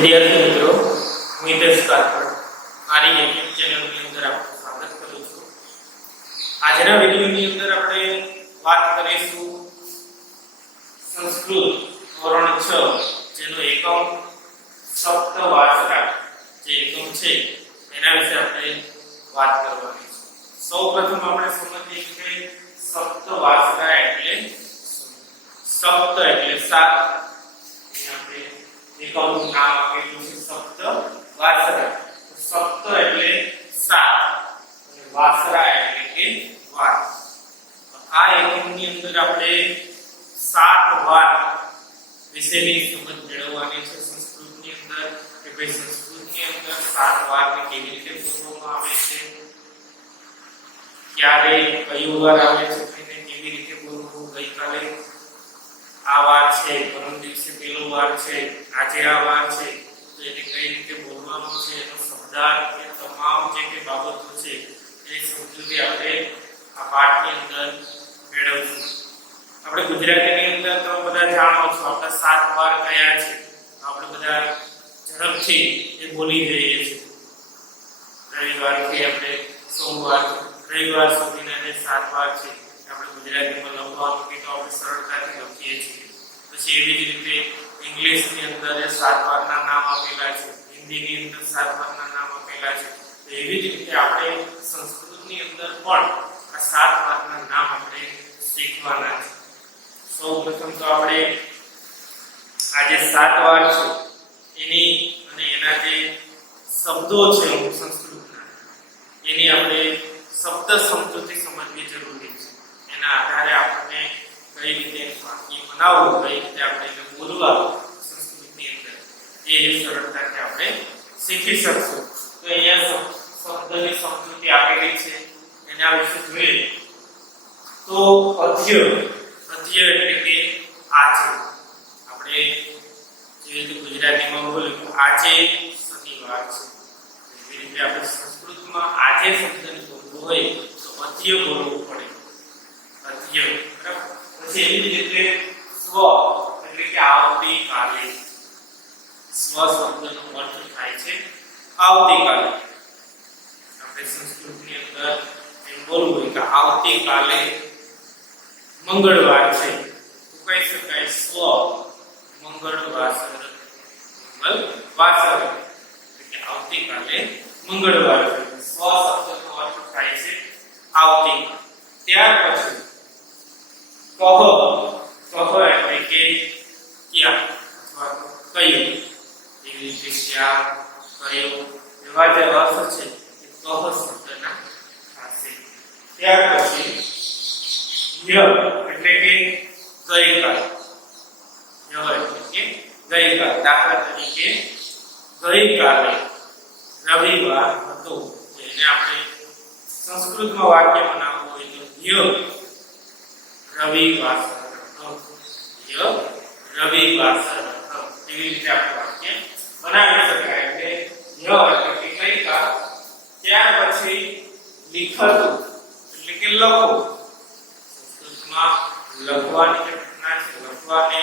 વિદ્યાર્થી મિત્રો, હું હિતેશ કારકર મારી યુટ્યુબ ચેનલની અંદર આપનું સ્વાગત કરું છું. આજના વિડિયોની અંદર આપણે વાત કરીશું સંસ્કૃત ધોરણ 6 જેનો એકમ સપ્તવાસરા જે એકમ છે એના વિશે આપણે વાત કરવાની છે. સૌપ્રથમ આપણે સમજીએ કે સપ્તવાસરા એટલે સપ્ત એટલે 7. આપણે એકમનું નામ આપેલું છે સપ્તવાસરા. સપ્ત એટલે 7 અને વાસરા એટલે કે વાર. આ એકમની અંદર આપણે 7 વાર વિશેની સમજ મેળવવાની છે. સંસ્કૃતની અંદર કે ભાઈ સંસ્કૃતની અંદર 7 વારને કેવી રીતે બોલવામાં આવે છે, ક્યારે કયો વાર આવે છે, તેને કેવી રીતે બોલવું. ગઈકાલે આ વાર છે, પરમ દિવસે પેલો વાર છે, આજે આ વાર છે, તો એને કઈ રીતે બોલવાનું છે, એનો શબ્દાર્થ કે તમામ જે કે બાબતો છે એ સમજૂતી આપણે આ પાઠની અંદર મેળવશું. આપણે ગુજરાતીની અંદર તમે બધા જાણો છો આપણા 7 વાર કયા છે. આપણે બધા ઝડપથી એ બોલી જઈએ છીએ. રવિવારથી આપણે સોમવાર, રવિવાર સુધીના જે 7 વાર છે આપણે ગુજરાતીમાં લખવાનું કે તો આપણે સરળતાથી લખીએ છીએ. પછી એવી જ રીતે ઇંગ્લિશની અંદર 7 વારના નામ આપેલા છે, હિન્દીની અંદર 7 વારના નામ આપેલા છે. તો એવી જ રીતે આપણે સંસ્કૃતની અંદર પણ આ 7 વારના નામ આપણે શીખવાના છે. સૌપ્રથમ તો આપણે આ જે 7 વાર છે એની અને એના જે શબ્દો છે સંસ્કૃતના એની આપણે શબ્દ સમજૂતી સમજવી જરૂરી છે. એના આધારે આપણને કઈ રીતે વાક્ય બનાવવું, કઈ રીતે આપણે એને બોલવા સંસ્કૃતની અંદર એ સરળતાથી આપણે શીખી શકશું. તો અહીંયા શબ્દની સમજૂતી આપેલી છે એના વિશે જોઈએ તો અધ્ય એટલે કે આજે. આપણે જે રીતે ગુજરાતીમાં બોલ્યું આજે શનિવાર છે, એવી રીતે આપણે સંસ્કૃતમાં આજે શબ્દને બોલવું હોય તો અધ્ય બોલવું પડે. અધ્ય. પછી એવી જ રીતે સ્વ એટલે કે આવતીકાલે. સ્વ શબ્દનો અર્થ થાય છે આવતીકાલે. આપણે સંસ્કૃતની અંદર એમ બોલવું હોય કે આવતીકાલે મંગળવાર છે તો કહી શકાય સ્વ મંગળવાસર. મંગળવાસર એટલે કે આવતીકાલે મંગળવાર છે. સ્વ શબ્દનો અર્થ થાય છે આવતીકાલ. ત્યાર પછી કહ એટલે કે ક્યાં અથવા કયું. એવી રીતે ક્યાં, કયો એવા જે અર્થ છે એ કહ શબ્દના થશે. ત્યાર પછી ય એટલે કે ગઈકાલ. ય એટલે કે ગઈકાલ. દાખલા તરીકે ગઈકાલે રવિવાર હતો. એને આપણે સંસ્કૃતમાં વાક્ય બનાવવું હોય તો ય રવિવાસર. ય રવિવાસર. એવી રીતે આપણે વાક્ય બનાવી શકાય. એટલે ય એટલે કે ગઈકાલ. ત્યાર પછી લિખતું એટલે કે લખો. સંસ્કૃતમાં લખવાની જે ઘટના છે લખવાને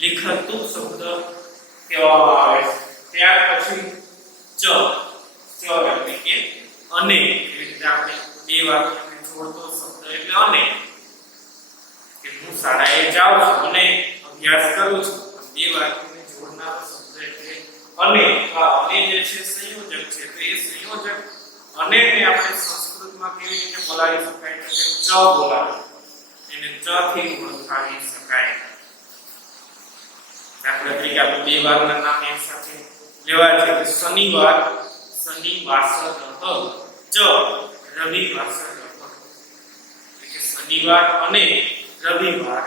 લિખતું શબ્દ કહેવામાં આવે છે. ત્યાર પછી ચ એટલે કે અને. એવી રીતે આપણે બે વાક્યને જોડતો શબ્દ એટલે અને. કે હું શાળાએ જાઉં છું અને અભ્યાસ કરું છું. બે વાક્યને જોડનારો શબ્દ એટલે અને. આ અને જે છે સંયોજક છે. તો એ સંયોજક અને ને આપણે સંસ્કૃતમાં કેવી રીતે બોલાવી શકાય તો કે ચ બોલાવી. એને ચ થી ઓળખાવી શકાય. દાખલા તરીકે આપણે બે વારના નામ એક સાથે લેવા છે કે શનિવાર શનિવાસર ચ રવિવાસર. એટલે કે શનિવાર અને રવિવાર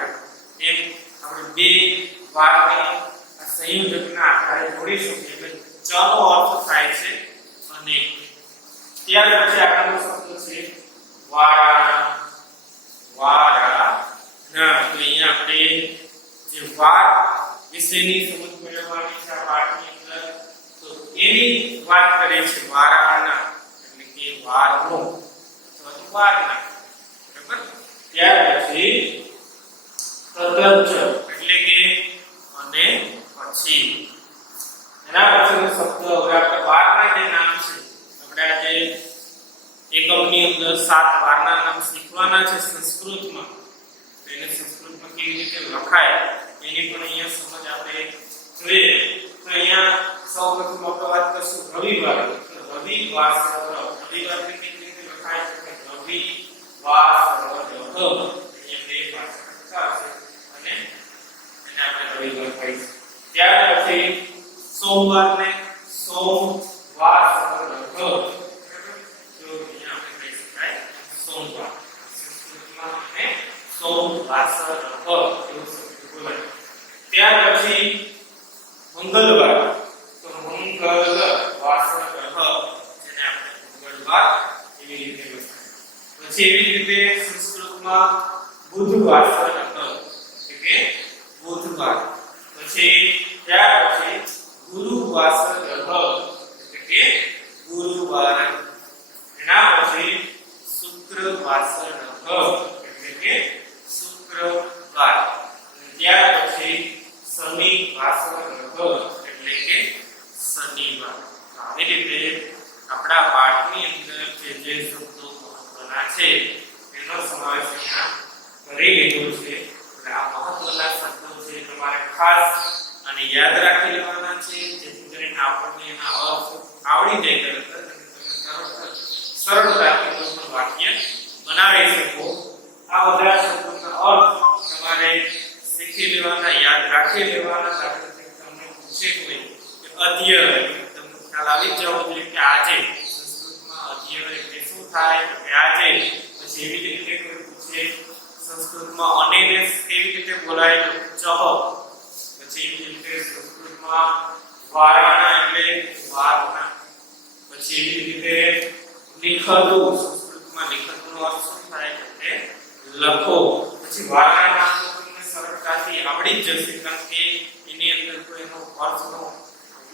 એમ આપણે બે વારને આ સંયોજકના આધારે જોડી શકીએ. એટલે ચ નો અર્થ થાય છે અને. ત્યાર પછી આગળનો શબ્દ છે વારા. વારા ના. તો અહીંયા આપણે જે વાર વિશેની સમજ મેળવવાની છે આ પાઠની અંદર. તો એની વાત કરે છે વારાના એટલે કે વારનો અથવા તો વારના. બરાબર. ત્યાર પછી તદચ એટલે કે અને પછી. એના પછીનો શબ્દ હવે આપણે વારના જે નામ છે આપણે આજે એકમની અંદર 7 વારના નામ શીખવાના છે સંસ્કૃતમાં. એને સંસ્કૃતમાં કેવી રીતે લખાય એની પણ અહીંયા સમજ આપણે જોઈએ. તો અહીંયા સૌપ્રથમ આપણે વાત કરીશું રવિવાર. રવિવાર રવિવારને કેવી રીતે લખાય છે? રવિવાર અહીંયા બે ભાષા છે અને એને આપણે રવિવાર કહીશું. ત્યાર પછી સોમવારને સોમવાર સોમવાર સંસ્કૃતમાં અને સોમવાસર એવું શબ્દ બોલાય. ત્યાર પછી મંગળવાર તો મંગળવાસર જેને આપણે મંગળવાર એવી રીતે લખાય. પછી એવી રીતે સંસ્કૃતમાં બુધવાસર એટલે કે બુધવાર. પછી ત્યાર પછી ગુરુવાસર એટલે કે ગુરુવાર. એના પછી શુક્રવાસર એટલે કે શુક્રવાર. ત્યાર પછી શનિવાસર એટલે કે શનિવાર. આવી રીતે આપણા પાઠની અંદર જે શબ્દો મહત્વના છે એનો સમાવેશ અહીંયા કરી લીધો છે. આ મહત્વના શબ્દો છે તમારે ખાસ અને યાદ રાખી લેવાના છે જેથી કરીને આપણને એના અર્થ આવડી જાય તરત તમે સરળતાથી કોઈ પણ વાક્ય બનાવી શકો. આ બધા શબ્દોના અર્થ તમારે શીખી લેવાના, યાદ રાખી લેવાના. દાખલા તરીકે તમને પૂછે કોઈ કે અધ્ય તમને ખ્યાલ આવી જવો જોઈએ કે આજે સંસ્કૃતમાં અધ્ય એટલે શું થાય કે આજે. પછી એવી રીતે કોઈ પૂછે સંસ્કૃતમાં અનેને કેવી રીતે બોલાય ચહ. પછી એવી રીતે સંસ્કૃતમાં વારાણા એટલે વારના. પછી એવી રીતે લિખતુ સંસ્કૃતમાં લિખતનો અર્થ શું થાય કે લખો. પછી વારાણા તો તમને સરળતાથી આવડી જ જશે કારણ કે એની અંદર કોઈનો અર્થનો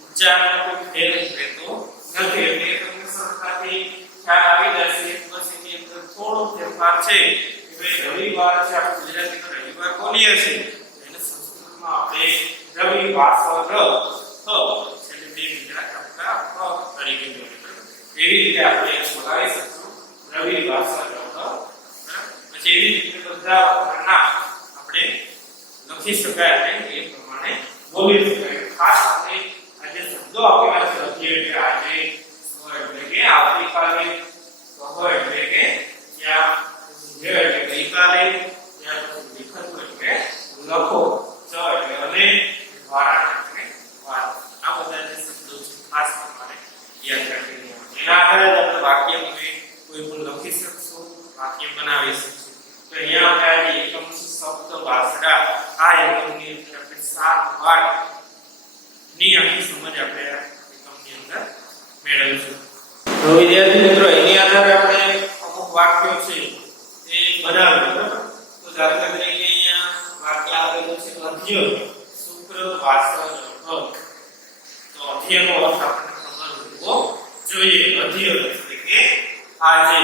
ઉચ્ચારણ કોઈ ફેર રહેતો નથી એટલે તમને સરળતાથી ખ્યાલ આવી જશે. બસ એની અંદર થોડો ફેરફાર છે. રવિવાર છે આપણે ગુજરાતીમાં રવિવાર બોલીએ છીએ એને સંસ્કૃતમાં આપણે રવિવાસર એટલે બે ગુજરાત આપણા તરીકે બોલીએ. એવી રીતે આપણે બોલાવી શકશું રવિવાસર. પછી એવી રીતે બધા નામ આપણે લખી શકાય અને એ પ્રમાણે બોલી શકાય. ખાસ આપણે આજે શબ્દો આપેલા છે અધ્ય એટલે આજે, એટલે કે આવતીકાલે, કહો એટલે કે ત્યાં, એટલે ગઈકાલે, ત્યાં લિખત એટલે લખો, ચ એટલે અને, વારા એટલે વાર. આ બધા જે શબ્દો છે ખાસ તમારે યાદ રાખી લેવાના. એના આધારે આપણે વાક્ય કોઈ પણ લખી શકશો, વાક્ય બનાવી શકશો. તો અહીંયા આપણે એકમ શબ્દ વાસડા આ એકમની અંદર આપણે 7 વાર ની આખી સમજ આપણે એકમની અંદર મેળવીશું. તો વિદ્યાર્થી મિત્રો એની આધારે આપણે અમુક વાક્યો છે એ બનાવીએ. બરાબર? તો દાખલા તરીકે અહીંયા વાક્ય આવેલું છે અધ્ય શુક્રવાસર. તો અધ્યનો અર્થ આપણને ખબર હોવો જોઈએ. અધ્ય એટલે કે આજે.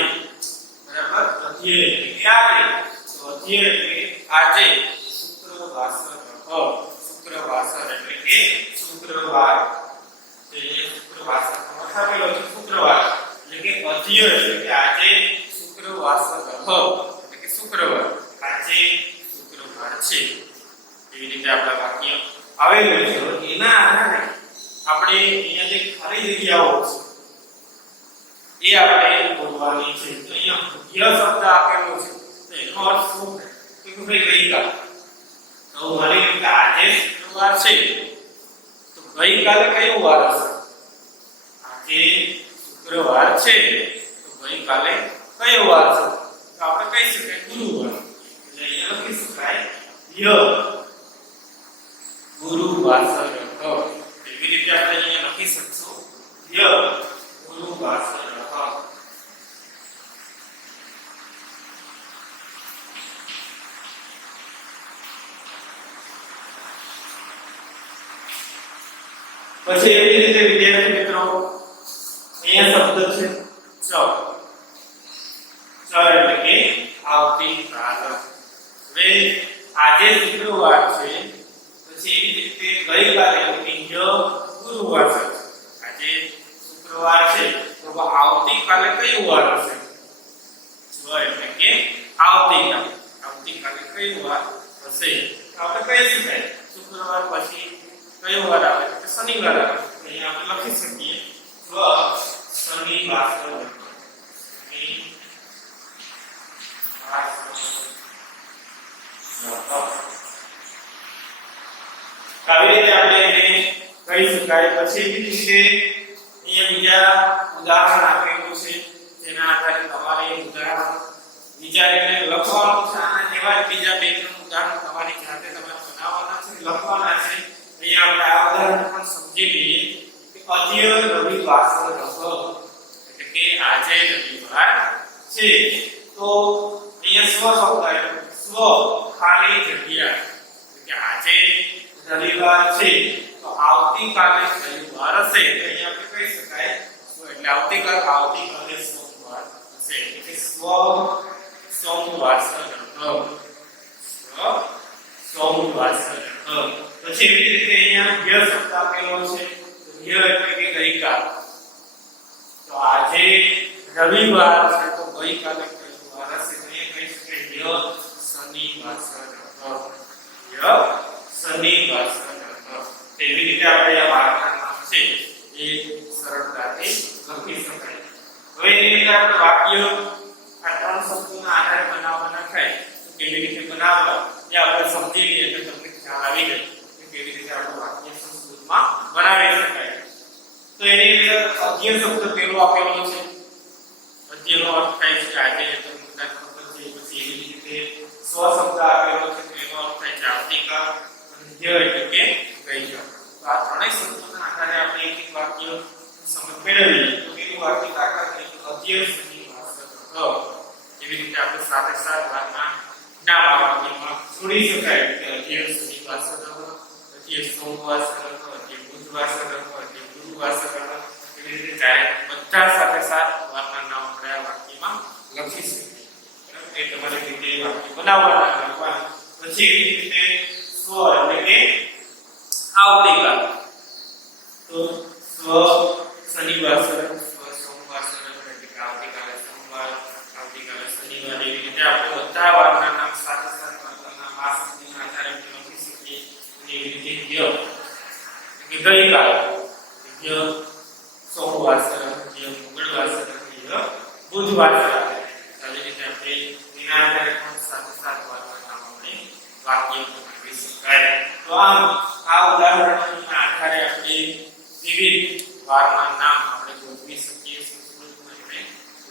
બરાબર? અધ્ય એટલે કે આજે. તો અધ્ય એટલે આજે. શુક્રવાસર. શુક્રવાસર એટલે કે શુક્રવાર. તો એ શુક્રવાસર આપેલો છે શુક્રવાર એટલે કે અધ્ય એટલે કે આજે શુક્રવાસર એટલે કે શુક્રવાર. આજે શુક્રવાર છે. એવી રીતે આપણા વાક્ય આવેલું છે. એના આધારે આપણે અહીંયા જે ખાલી જગ્યાઓ છે એ આપણે બોલવાની છે. તો અહીંયા ય શબ્દ આપેલો છે તો એનો અર્થ શું કે ભાઈ ગઈકાલે. તો માની લો કે આજે શુક્રવાર છે તો ગઈકાલે કયો વાર હશે? આજે શુક્રવાર છે તો ગઈકાલે કયો વાર છે? તો આપણે કહી શકાય ગુરુવાર. એટલે અહીંયા લખી શકાય ય ગુરુવાસર. એવી રીતે આપણે અહીંયા લખી શકશું ય ગુરુવાસર. પછી એવી રીતે વિદ્યાર્થી મિત્રો અહીંયા શબ્દ છે ચ. ચ એટલે કે આવતીકાલ. હવે આજે શુક્રવાર છે પછી એવી રીતે ગઈકાલે એટલે ય ગુરુવાર છે. આજે શુક્રવાર છે તો આવતીકાલે કયો વાર હશે? એટલે કે આવતીકાલે કયો વાર હશે? આપણે કહી શકાય શુક્રવાર પછી કયો વાર આવે? તો શનિવાર આવે. અહીંયા આપણે લખી શકીએ શનિવાર. આવી રીતે આપણે એને કહી શકાય. પછી એવી રીતે અહીંયા બીજા ઉદાહરણ આપેલું છે જેના આધારે તમારે ઉદાહરણ વિચારીને લખવાનું છે. આના જેવા બીજા બે ત્રણ ઉદાહરણ તમારી જાતે તમારે બનાવવાના છે, લખવાના છે. અહીંયા આપણે આ ઉદાહરણ પણ સમજી લઈએ કે અધ્ય રવિવાર એટલે કે આજે રવિવાર છે તો અહીંયા સ્વ ખાલી જગ્યા કે આજે રવિવાર છે તો આવતીકાલે રવિવાર હશે. અહીંયા આપણે કહી શકાય એટલે આવતીકાલે સોમવાર હશે. એટલે સોમવાર પછી એવી રીતે અહીંયા ય શબ્દ આપેલો છે. ય એટલે કે ગઈકાલ. તો આજે રવિવાર છે તો ગઈકાલે કયો વાર હશે? અહીંયા કહી શકાય શનિવાર. એવી રીતે આપણે આ વાક્યના નામ છે એ સરળતાથી લખી શકાય. હવે એની રીતે આપણે વાક્ય આ ત્રણ શબ્દોના આધારે બનાવવાના થાય તો કેવી રીતે બનાવવા એ આપણે સમજી લઈએ એટલે તમને ખ્યાલ આવી ગયો કે કેવી રીતે આપણે વાક્ય સંસ્કૃતમાં બનાવી શકાય. તો એની રીતે અધ્ય શબ્દ પેલો આપેલો છે. અધ્યનો અર્થ થાય છે આજે તો મુદ્દા ખબર છે. પછી એવી રીતે સ્વ શબ્દ આપેલો છે તેનો અર્થ થાય છે આવતીકાલ. અધ્ય એટલે કે ગઈકાલ. તો આ ત્રણેય શબ્દોના આધારે આપણે એક એક વાક્ય સમજ મેળવીએ તો પેલું વાક્ય દાખલા તરીકે અધ્ય શનિવાર. એવી રીતે આપણે સાથે સાથે વાતના નામ આ વાક્યમાં જોડી શકાય કે અધ્ય શનિવાર, અધ્ય સોમવાર, અધ્ય બુધવાર, અધ્ય ગુરુવાર. એવી રીતે બધા સાથે સાથે વાતના નામ આપણે આ વાક્યમાં લખી શકીએ. એ તમારી રીતે વાક્ય બનાવવાના લખવાના. પછી એવી રીતે સ્વ એટલે કે આવતીકાલ. તો સ્વ શનિવાર, સ્વ સોમવાર, એટલે કે આવતીકાલે સોમવાર, આવતીકાલે શનિવાર. એવી રીતે આપણે બધા વારના નામ સાથે સાથે વારના આ શબ્દના આધારે લખી શકીએ. અને એવી રીતે ય એટલે કે ગઈકાલ, ય સોમવાર, ય મંગળવાર, ય બુધવાર. આવી રીતે આપણે એના આધારે પણ સાથે સાથે વારના નામ આપણે વાક્ય બનાવી શકાય. તો આ ઉદાહરણના આધારે આપણે વિવિધ વારના નામ આપણે ગોઠવી શકીએ, સંસ્કૃતમાં એને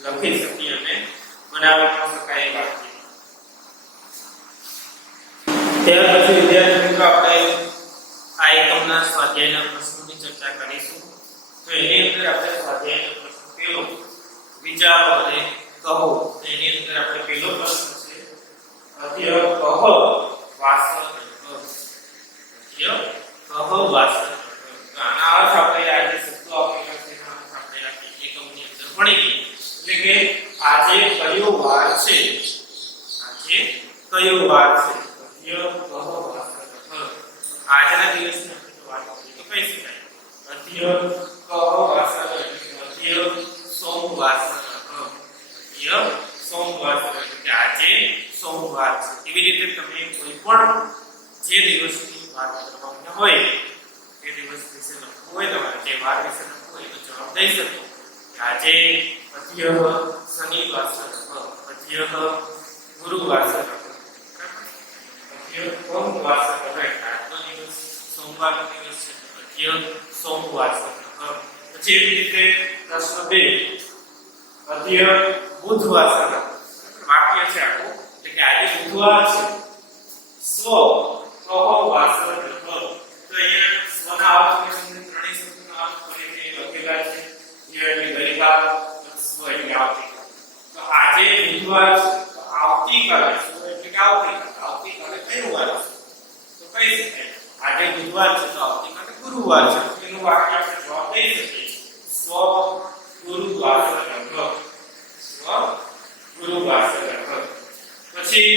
લખી શકીએ અને બનાવી શકાય વાક્ય. ત્યાર પછી વિદ્યાર્થી મિત્રો આપણે આ એકમના સ્વાધ્યાયના પ્રશ્નોની ચર્ચા કરીશું. તો એની અંદર આપણે સ્વાધ્યાયનો પ્રશ્ન પેલો વિચારો અને કહો. એની અંદર આપણે પેલો પ્રશ્ન છે અધ્ય કહો વાસદ. આના અર્થ આપણે આજે શબ્દો આપેલા છે એના અર્થ આપણે આ એકમની અંદર ભણી લઈએ. એટલે કે આજે કયો વાર છે? આજે કયો વાર છે? આજના દિવસની વાત કરીએ તો કહી શકાય અધ્ય કહો વાસદ અધ્ય સોમવાર. અધ્ય સોમવાર એટલે કે આજે સોમવાર છે. એવી રીતે તમે કોઈ પણ જે દિવસની વાત કરવાની હોય તે દિવસ વિશે લખવું હોય, તમારે જે વાર વિશે લખવું હોય તો જવાબ દઈ શકો કે આજે અધ્ય શનિવાર, અધ્ય ગુરુવાર, અધ્ય સોમવાર. આજનો દિવસ સોમવારનો દિવસ છે અધ્ય સોમવાર. પછી એવી રીતે પ્રશ્ન 2 અધ્ય બુધવાર. વાક્ય છે આખું એટલે કે આજે બુધવાર છે. સ્વ કહો વાસદ. તો અહીંયા સ્વના અર્થની ત્રણેય શબ્દોના અર્થ ફરીથી લખેલા છે. ય એટલે ગઈકાલ, સ્વ એટલે આવતીકાલ. તો આજે બુધવાર છે તો આવતીકાલે સ્વ એટલે કે આવતીકાલે કયો વાર છે? તો કહી શકાય આજે બુધવાર છે તો આવતીકાલે ગુરુવાર છે. એનું વાક્ય આપણે જવાબ દઈ શકીએ સ્વ ગુરુવાર. પછી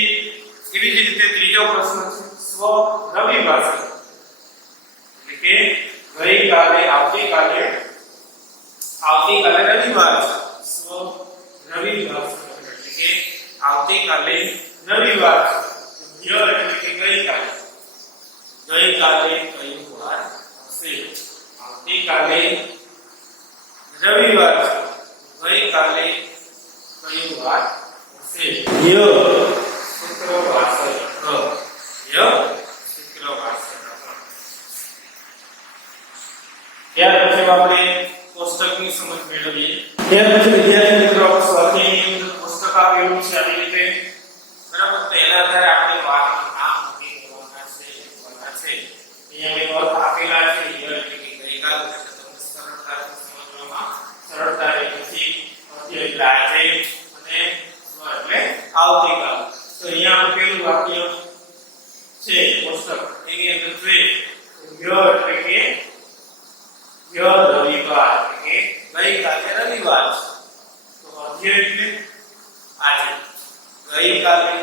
એવી જ રીતે ત્રીજો પ્રશ્ન છે સ્વ રવિવાર. એટલે કે ગઈકાલે આવતીકાલે રવિવાર છે સો રવિવાર છે એટલે કે આવતીકાલે રવિવાર છે ય એટલે કે ગઈકાલે કયું વાર હશે આવતીકાલે રવિવાર છે ગઈકાલે કયું વાર હશે ય શુક્રવાર છે ય શુક્રવાર છે ત્યાર પછી આપણે કોષ્ટકની સમજ મેળવીએ ત્યાર પછી વિદ્યાર્થી મિત્રો સ્વાધ્યાયની અંદર કોષ્ટક આપેલું છે આવી રીતે બરાબર તો એના આધારે આપણે વાક્યનું નામ નક્કી કરવાના છે અહીંયા મેં અર્થ આપેલા છે ય એટલે કે ગઈકાલ એટલે તમને સરળતાથી સમજવામાં સરળતા રહેતી એટલે આજે અને એટલે આવતીકાલ તો અહીંયા આપેલું વાક્ય છે કોષ્ટક એની અંદર જોઈએ ય એટલે કે ય રવિવાર એટલે ગઈકાલે રવિવાર છે તો અધ્ય એટલે આજે ગઈકાલે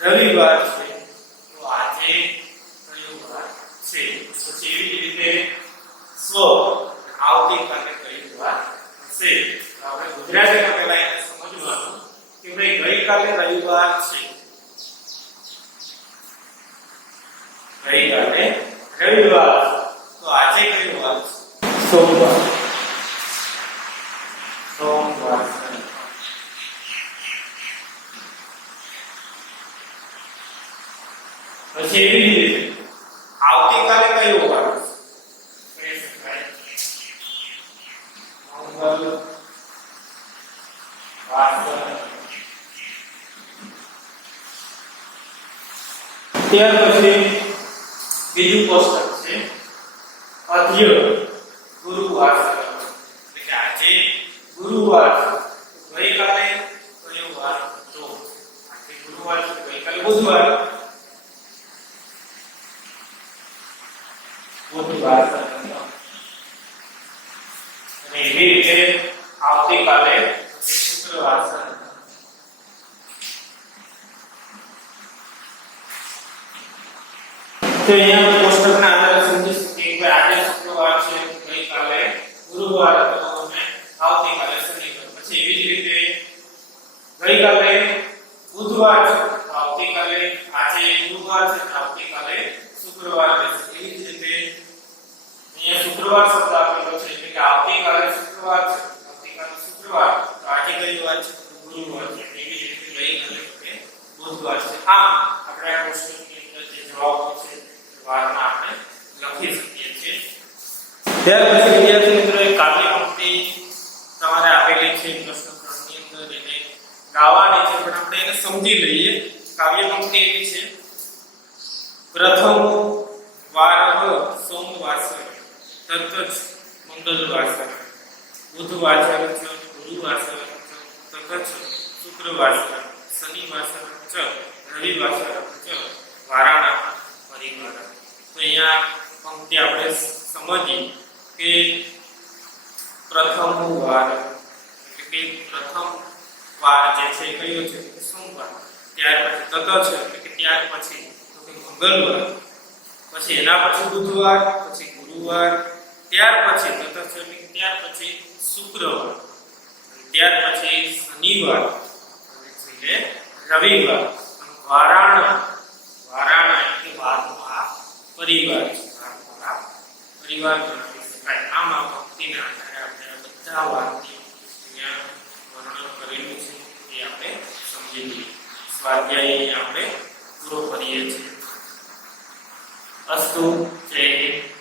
રવિવાર છે તો આજે કયું વાર છે પછી એવી રીતે સ્વ આવતીકાલે કયું વાર હશે તો આપણે ગુજરાતીમાં પહેલા એને સમજવાનું કે ભાઈ ગઈકાલે રવિવાર છે ગઈકાલે રવિવાર તો આજે કયું વાર છે સોમવાર પછી એવી રીતે આવતીકાલે કયું વાર કહી શકાય મંગળ ત્યાર પછી બીજું કોષ્ટક છે અધ્ય ગુરુવાર એટલે કે આજે ગુરુવાર ગઈકાલે કયો વાર તો આજે ગુરુવાર છે ગઈકાલે બુધવાર અને એવી રીતે આવતીકાલે શુક્રવાર છે તો અહીંયા કોષ્ટકના આધારે સમજી શકીએ કે આજે શુક્રવાર છે ગઈકાલે ગુરુવાર હતો અને આવતીકાલે શનિવાર પછી એવી જ રીતે ગઈકાલે બુધવાર છે આવતીકાલે આજે ગુરુવાર છે આવતીકાલે શુક્રવાર છે એવી જ રીતે અહીંયા શુક્રવાર શબ્દ આપેલો છે એટલે કે આવતીકાલે શુક્રવાર છે આવતીકાલે શુક્રવાર તો આજે કઈ વાર છે ગુરુવાર છે એવી જ રીતે ગઈકાલે બુધવાર છે આમ આપણે આ કોષ્ટકની અંદર જે જવાબ છે વારના આપણે લખી શકીએ છીએ ત્યાર પછી વિદ્યાર્થી મિત્રો એક કાવ્ય પંક્તિ તમારે આપેલી છે પ્રશ્ન 3 ની અંદર એને ગાવાની છે પણ આપણે એને સમજી લઈએ કાવ્ય પંક્તિ એવી છે પ્રથમ વારઃ સોમવાસર તતચ મંગલવાસર બુધવાસર ચ ગુરુવાસર તતચ શુક્રવાસર શનિવાસર ચ રવિવાસર ચ વારાણા પરિવાર તો અહીંયા પંક્તિ આપણે સમજીએ કે પ્રથમ વાર એટલે કે પ્રથમ વાર જે છે કયો છે સોમવાર ત્યાર પછી તત છે એટલે કે ત્યાર પછી તો કે મંગળવાર પછી એના પછી બુધવાર પછી ગુરુવાર ત્યાર પછી તત છે એટલે કે ત્યાર પછી શુક્રવાર ત્યાર પછી શનિવાર અને છેલ્લે રવિવાર વારાણા એટલે વારનો આ પરિવાર છે પરિવાર ગણાવી શકાય આમાં ભક્તિના આધારે આપણે બધા વારની અહીંયા વર્ણન કરેલું છે એ આપણે સમજી લઈએ સ્વાધ્યાય આપણે પૂરો કરીએ છીએ અસ્તુ જય હિન્દ